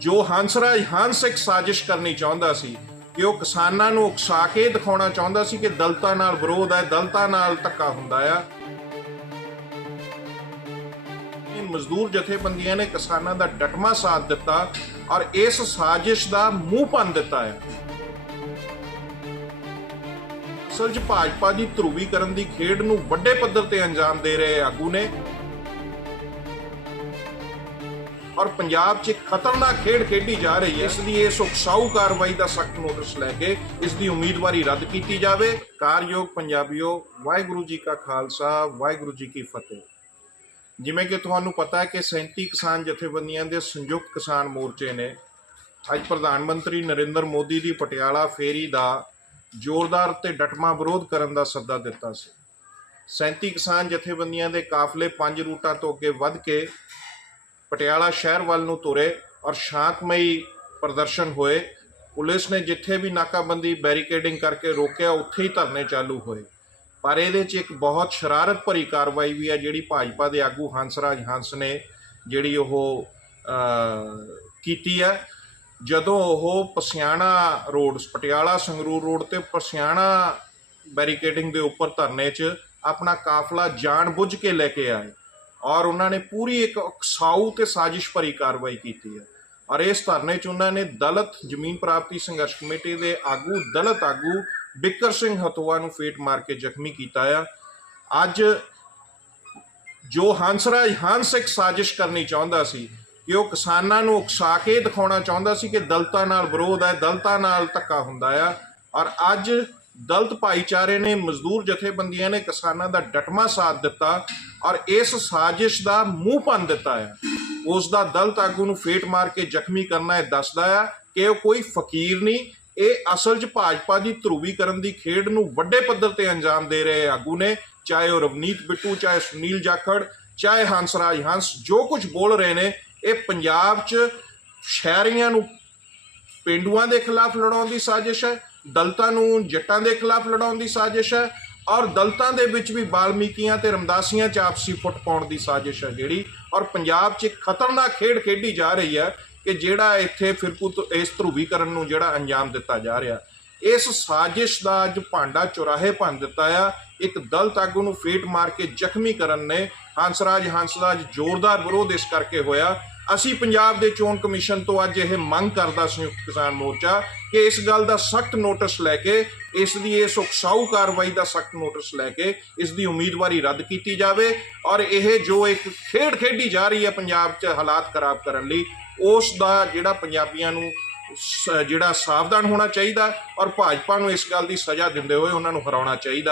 ਜੋ ਹੰਸਰਾਜ ਹੰਸ ਇੱਕ ਸਾਜ਼ਿਸ਼ ਕਰਨੀ ਚਾਹੁੰਦਾ ਸੀ ਕਿ ਉਹ ਕਿਸਾਨਾਂ ਨੂੰ ਉਕਸਾ ਕੇ ਦਿਖਾਉਣਾ ਚਾਹੁੰਦਾ ਸੀ ਕਿ ਦਲਤਾਂ ਨਾਲ ਵਿਰੋਧ ਹੈ, ਦਲਤਾਂ ਨਾਲ ਧੱਕਾ ਹੁੰਦਾ ਆ। ਇਹ ਮਜ਼ਦੂਰ ਜਥੇਬੰਦੀਆਂ ਨੇ ਕਿਸਾਨਾਂ ਦਾ ਡਟਮਾ ਸਾਥ ਦਿੱਤਾ ਔਰ ਇਸ ਸਾਜ਼ਿਸ਼ ਦਾ ਮੂੰਹ ਭੰਨ ਦਿੱਤਾ ਹੈ ਅਸਲ 'ਚ ਭਾਜਪਾ ਦੀ ਧਰੂਵੀਕਰਨ ਦੀ ਖੇਡ ਨੂੰ ਵੱਡੇ ਪੱਧਰ ਤੇ ਅੰਜਾਮ ਦੇ ਰਹੇ ਆਗੂ ਨੇ। ਔਰ ਪੰਜਾਬ 'ਚ ਇੱਕ ਖਤਰਨਾਕ ਖੇਡ ਖੇਡੀ ਜਾ ਰਹੀ ਹੈ। ਇਸ ਲਈ ਇਸ ਉਕਸਾਊ ਕਾਰਵਾਈ ਦਾ ਸਖਤ ਨੋਟਿਸ ਲੈ ਕੇ ਇਸ ਦੀ ਉਮੀਦਵਾਰੀ ਰੱਦ ਕੀਤੀ ਜਾਵੇ। ਕਾਰਯੋਗ ਪੰਜਾਬੀਓ, ਵਾਹਿਗੁਰੂ ਜੀ ਕਾ ਖਾਲਸਾ, ਵਾਹਿਗੁਰੂ ਜੀ ਕੀ ਫਤਿਹ। ਜਿਵੇਂ ਕਿ ਤੁਹਾਨੂੰ ਪਤਾ ਹੈ ਕਿ 37 ਕਿਸਾਨ ਜਥੇਬੰਦੀਆਂ ਦੇ ਸੰਯੁਕਤ ਕਿਸਾਨ ਮੋਰਚੇ ਨੇ ਅੱਜ ਪ੍ਰਧਾਨ ਮੰਤਰੀ ਨਰਿੰਦਰ ਮੋਦੀ ਦੀ ਪਟਿਆਲਾ ਫੇਰੀ ਦਾ ਜ਼ੋਰਦਾਰ ਤੇ ਡਟਮਾ ਵਿਰੋਧ ਕਰਨ ਦਾ ਸੱਦਾ ਦਿੱਤਾ ਸੀ। 37 ਕਿਸਾਨ ਜਥੇਬੰਦੀਆਂ ਦੇ ਕਾਫਲੇ ਪੰਜ ਰੂਟਾਂ ਤੋਂ ਅੱਗੇ ਵੱਧ ਕੇ ਪਟਿਆਲਾ ਸ਼ਹਿਰ ਵੱਲ ਨੂੰ ਤੁਰੇ ਔਰ ਸ਼ਾਂਤਮਈ ਪ੍ਰਦਰਸ਼ਨ ਹੋਏ। ਪੁਲਿਸ ਨੇ ਜਿੱਥੇ ਵੀ ਨਾਕਾਬੰਦੀ, ਬੈਰੀਕੇਡਿੰਗ ਕਰਕੇ ਰੋਕਿਆ, ਉੱਥੇ ਹੀ ਧਰਨੇ ਚਾਲੂ ਹੋਏ। ਪਰ ਇਹਦੇ 'ਚ ਇੱਕ ਬਹੁਤ ਸ਼ਰਾਰਤ ਭਰੀ ਕਾਰਵਾਈ ਵੀ ਹੈ ਜਿਹੜੀ ਭਾਜਪਾ ਦੇ ਆਗੂ ਹੰਸਰਾਜ ਹੰਸ ਨੇ, ਜਿਹੜੀ ਉਹ ਕੀਤੀ ਹੈ ਜਦੋਂ ਉਹ ਪਸਿਆਣਾ ਰੋਡ ਪਟਿਆਲਾ ਸੰਗਰੂਰ ਰੋਡ ਤੇ ਪਸਿਆਣਾ ਬੈਰੀਕੇਡਿੰਗ ਦੇ ਉੱਪਰ ਧਰਨੇ 'ਚ ਆਪਣਾ ਕਾਫਲਾ ਜਾਣਬੁੱਝ ਕੇ ਲੈ ਕੇ ਆਏ। ਔਰ ਉਹਨਾਂ ਨੇ ਪੂਰੀ ਇੱਕ ਉਕਸਾਊ ਤੇ ਸਾਜ਼ਿਸ਼ ਭਰੀ ਕਾਰਵਾਈ ਕੀਤੀ ਹੈ। ਔਰ ਇਸ ਧਰਨੇ 'ਚ ਉਹਨਾਂ ਨੇ ਦਲਿਤ ਜ਼ਮੀਨ ਪ੍ਰਾਪਤੀ ਸੰਘਰਸ਼ ਕਮੇਟੀ ਦੇ ਆਗੂ, ਦਲਿਤ ਆਗੂ ਬਿੱਕਰ ਸਿੰਘ ਹਤੋਆ ਨੂੰ ਫੇਟ ਮਾਰ ਕੇ ਜ਼ਖਮੀ ਕੀਤਾ ਆ। ਅੱਜ ਜੋ ਹੰਸਰਾਜ, ਹੰਸ ਇੱਕ ਸਾਜ਼ਿਸ਼ ਕਰਨੀ ਚਾਹੁੰਦਾ ਸੀ ਕਿ ਉਹ ਕਿਸਾਨਾਂ ਨੂੰ ਉਕਸਾ ਕੇ ਦਿਖਾਉਣਾ ਚਾਹੁੰਦਾ ਸੀ ਕਿ ਦਲਤਾਂ ਨਾਲ ਵਿਰੋਧ ਹੈ, ਦਲਤਾਂ ਨਾਲ ਧੱਕਾ ਹੁੰਦਾ ਆ। ਔਰ ਅੱਜ ਦਲਤ ਭਾਈਚਾਰੇ ਨੇ ਮਜ਼ਦੂਰ ਜਥੇਬੰਦੀਆਂ ਨੇ ਕਿਸਾਨਾਂ ਦਾ ਡਟਮਾ ਸਾਥ ਦਿੱਤਾ ਔਰ ਇਸ ਸਾਜ਼ਿਸ਼ ਦਾ ਮੂੰਹ ਭੰਨ ਦਿੱਤਾ ਹੈ। ਉਸ ਦਾ ਦਲਤ ਆਗੂ ਨੂੰ ਫੇਟ ਮਾਰ ਕੇ ਜ਼ਖਮੀ ਕਰਨਾ ਇਹ ਦੱਸਦਾ ਆ ਕਿ ਉਹ ਕੋਈ ਫਕੀਰ ਨਹੀਂ, ਇਹ ਅਸਲ 'ਚ ਭਾਜਪਾ ਦੀ ਧਰੂਵੀਕਰਨ ਦੀ ਖੇਡ ਨੂੰ ਵੱਡੇ ਪੱਧਰ ਤੇ ਅੰਜਾਮ ਦੇ ਰਹੇ ਆਗੂ ਨੇ, ਚਾਹੇ ਉਹ ਰਵਨੀਤ ਬਿੱਟੂ, ਚਾਹੇ ਸੁਨੀਲ ਜਾਖੜ, ਚਾਹੇ ਹੰਸਰਾਜ ਹੰਸ, ਜੋ ਕੁਝ ਬੋਲ ਰਹੇ ਨੇ, ਇਹ ਪੰਜਾਬ 'ਚ ਸ਼ਹਿਰੀਆਂ ਨੂੰ ਪਿੰਡੂਆਂ ਦੇ ਖਿਲਾਫ ਲੜਾਉਣ ਦੀ ਸਾਜ਼ਿਸ਼ ਹੈ। ਦਲਤਾਂ ਨੂੰ ਜੱਟਾਂ ਦੇ ਖਿਲਾਫ ਲੜਾਉਣ ਦੀ ਸਾਜ਼ਿਸ਼ ਹੈ ਔਰ ਦਲਤਾਂ ਦੇ ਵਿੱਚ ਵੀ ਬਾਲਮੀਕੀਆਂ ਤੇ ਰਮਦਾਸੀਆਂ 'ਚ ਆਪਸੀ ਫੁੱਟ ਪਾਉਣ ਦੀ ਸਾਜ਼ਿਸ਼ ਹੈ ਜਿਹੜੀ ਔਰ ਪੰਜਾਬ 'ਚ ਇੱਕ ਖਤਰਨਾਕ ਖੇਡ ਖੇਡੀ ਜਾ ਰਹੀ ਹੈ ਕਿ ਜਿਹੜਾ ਇੱਥੇ ਫਿਰਕੂ ਧ- ਇਸ ਧਰੂਵੀਕਰਨ ਨੂੰ ਜਿਹੜਾ ਅੰਜਾਮ ਦਿੱਤਾ ਜਾ ਰਿਹਾ। ਇਸ ਸਾਜ਼ਿਸ਼ ਦਾ ਅੱਜ ਭਾਂਡਾ ਚੁਰਾਹੇ ਭੰਨ ਦਿੱਤਾ ਆ। ਇੱਕ ਦਲਤ ਆਗੂ ਨੂੰ ਫੇਟ ਮਾਰ ਕੇ ਜ਼ਖਮੀ ਕਰਨ ਨੇ। ਹੰਸਰਾਜ ਹੰਸ ਦਾ ਜ਼ੋਰਦਾਰ ਵਿਰੋਧ ਇਸ ਕਰਕੇ ਹੋਇਆ ਅਸੀਂ ਪੰਜਾਬ ਦੇ ਚੋਣ ਕਮਿਸ਼ਨ ਤੋਂ ਅੱਜ ਇਹ ਮੰਗ ਕਰਦਾ ਸੰਯੁਕਤ ਕਿਸਾਨ ਮੋਰਚਾ ਕਿ ਇਸ ਗੱਲ ਦਾ ਸਖਤ ਨੋਟਿਸ ਲੈ ਕੇ, ਇਸ ਦੀ ਇਸ ਉਕਸਾਊ ਕਾਰਵਾਈ ਦਾ ਸਖਤ ਨੋਟਿਸ ਲੈ ਕੇ ਇਸ ਦੀ ਉਮੀਦਵਾਰੀ ਰੱਦ ਕੀਤੀ ਜਾਵੇ ਔਰ ਇਹ ਜੋ ਇੱਕ ਖੇਡ ਖੇਡੀ ਜਾ ਰਹੀ ਹੈ ਪੰਜਾਬ 'ਚ ਹਾਲਾਤ ਖਰਾਬ ਕਰਨ ਲਈ, ਉਸ ਦਾ ਜਿਹੜਾ ਪੰਜਾਬੀਆਂ ਨੂੰ ਸ- ਜਿਹੜਾ ਸਾਵਧਾਨ ਹੋਣਾ ਚਾਹੀਦਾ ਔਰ ਭਾਜਪਾ ਨੂੰ ਇਸ ਗੱਲ ਦੀ ਸਜ਼ਾ ਦਿੰਦੇ ਹੋਏ ਉਹਨਾਂ ਨੂੰ ਹਰਾਉਣਾ ਚਾਹੀਦਾ।